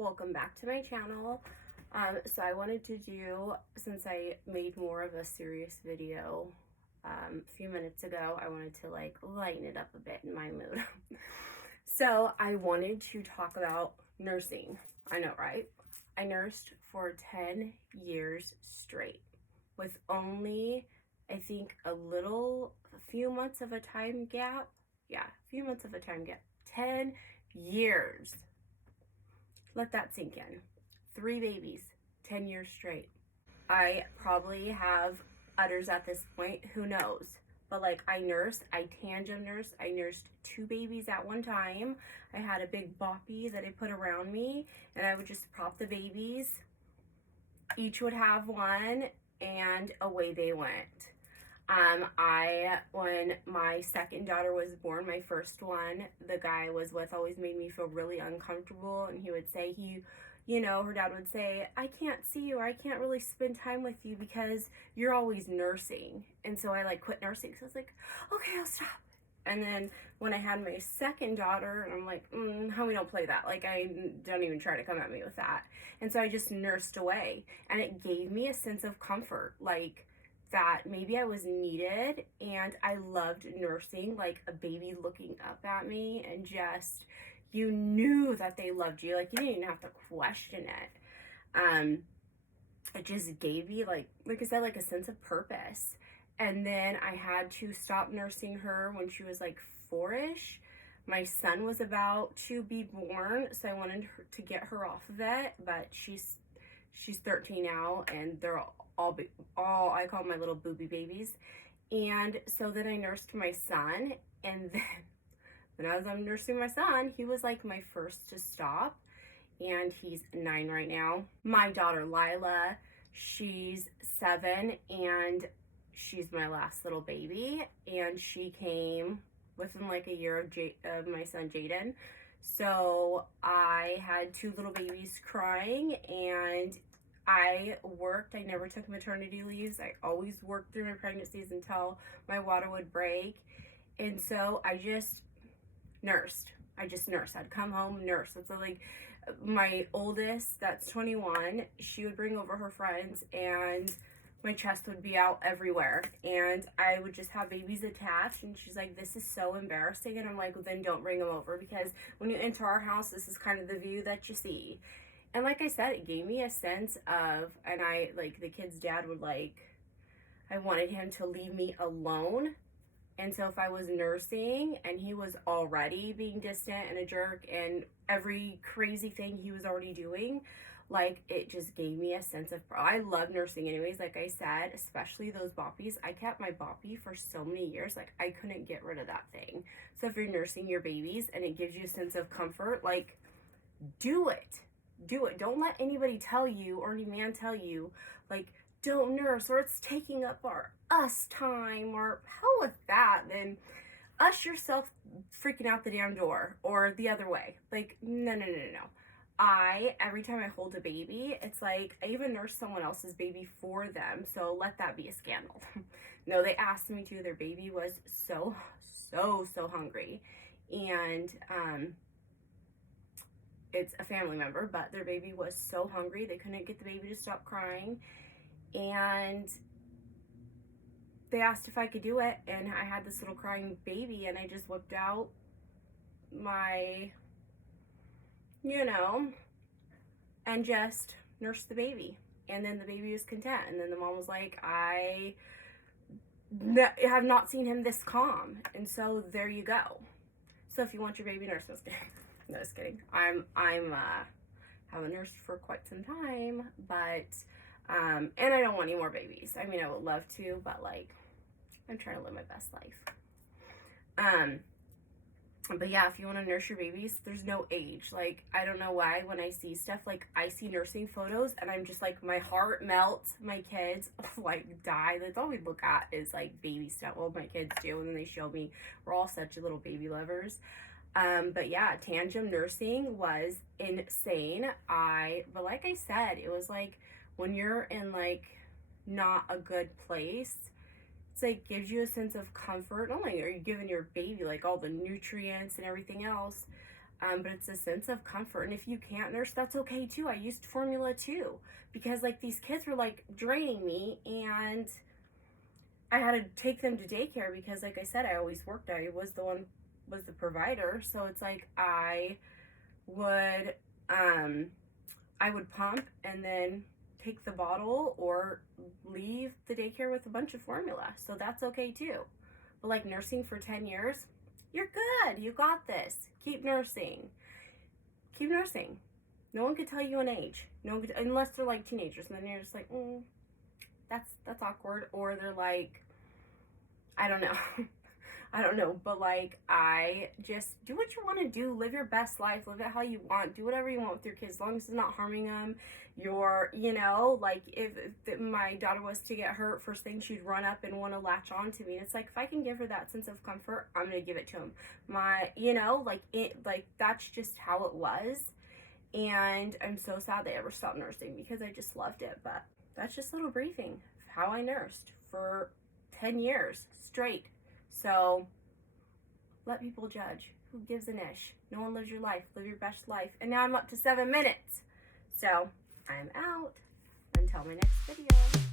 welcome back to my channel. So I wanted to do, since I made more of a serious video a few minutes ago, I wanted to like lighten it up a bit in my mood. So I wanted to talk about nursing. I know, right? I nursed for 10 years straight with only, I think, a few months of a time gap. Yeah, a few months of a time gap. 10 years. Let that sink in. 3 babies, 10 years straight. I probably have udders at this point, who knows? But like I tandem nursed, I nursed 2 babies at one time. I had a big boppy that I put around me and I would just prop the babies. Each would have one and away they went. When my second daughter was born, my first one, the guy I was with always made me feel really uncomfortable, and he would say, her dad would say, I can't see you, or I can't really spend time with you because you're always nursing. And so I like quit nursing, so I was like, okay, I'll stop. And then when I had my second daughter, and I'm like, homie, don't play that. Like, I don't even try to come at me with that. And so I just nursed away, and it gave me a sense of comfort, like, that maybe I was needed, and I loved nursing, like a baby looking up at me, and just, you knew that they loved you, like you didn't even have to question it. It just gave me like I said, like a sense of purpose. And then I had to stop nursing her when she was like 4-ish. My son was about to be born, so I wanted to get her off of it, but she's 13 now, and they're all I call my little booby babies. And so then I nursed my son, and then as I'm nursing my son, he was like my first to stop, and he's 9 right now. My daughter Lila, she's 7, and she's my last little baby, and she came within like a year of my son Jaden. So I had 2 little babies crying, and I worked. I never took maternity leaves. I always worked through my pregnancies until my water would break. And so I just nursed. I'd come home, nurse. That's like my oldest, that's 21. She would bring over her friends, and my chest would be out everywhere. And I would just have babies attached. And she's like, this is so embarrassing. And I'm like, well, then don't bring them over, because when you enter our house, this is kind of the view that you see. And like I said, it gave me a sense of, and I, like, the kid's dad would I wanted him to leave me alone. And so if I was nursing and he was already being distant and a jerk and every crazy thing he was already doing, like, it just gave me a sense of, I love nursing anyways, like I said, especially those boppies. I kept my boppy for so many years, like, I couldn't get rid of that thing. So if you're nursing your babies and it gives you a sense of comfort, like, do it. Don't let anybody tell you, or any man tell you, like, don't nurse, or it's taking up our us time, or hell with that. Then yourself freaking out the damn door, or the other way. Like, no. Every time I hold a baby, it's like I even nurse someone else's baby for them, so let that be a scandal. No, they asked me to. Their baby was so hungry, and it's a family member, but their baby was so hungry they couldn't get the baby to stop crying, and they asked if I could do it, and I had this little crying baby, and I just whipped out my, and just nursed the baby, and then the baby was content, and then the mom was like, I have not seen him this calm, and so there you go. So if you want your baby nursed, no, just kidding. I'm haven't nursed for quite some time, but and I don't want any more babies. I mean, I would love to, but like, I'm trying to live my best life. But yeah, if you want to nurse your babies, there's no age. Like, I don't know why when I see stuff, like I see nursing photos and I'm just like, my heart melts. My kids like die. That's all we look at is like baby stuff. Well, my kids do, and then they show me. We're all such little baby lovers. But yeah, tandem nursing was insane. But like I said, it was like when you're in like not a good place, it's like gives you a sense of comfort. Not only are you giving your baby like all the nutrients and everything else, But it's a sense of comfort. And if you can't nurse, that's okay too. I used formula too, because like these kids were like draining me, and I had to take them to daycare because, like I said, I always worked. I was the provider. So it's like would I would pump and then take the bottle or leave the daycare with a bunch of formula. So that's okay too. But like nursing for 10 years, you're good. You got this. Keep nursing. Keep nursing. No one could tell you an age. No one could, unless they're like teenagers, and then you're just like, that's awkward. Or they're like, I don't know. I don't know, but like, I just do what you want to do. Live your best life. Live it how you want. Do whatever you want with your kids, as long as it's not harming them. Like if my daughter was to get hurt, first thing she'd run up and want to latch on to me. And it's like, if I can give her that sense of comfort, I'm gonna give it to him. That's just how it was. And I'm so sad they ever stopped nursing because I just loved it. But that's just a little briefing of how I nursed for 10 years straight. So let people judge. Who gives an ish? No one lives your life. Live your best life. And now I'm up to 7 minutes. So I'm out. Until my next video.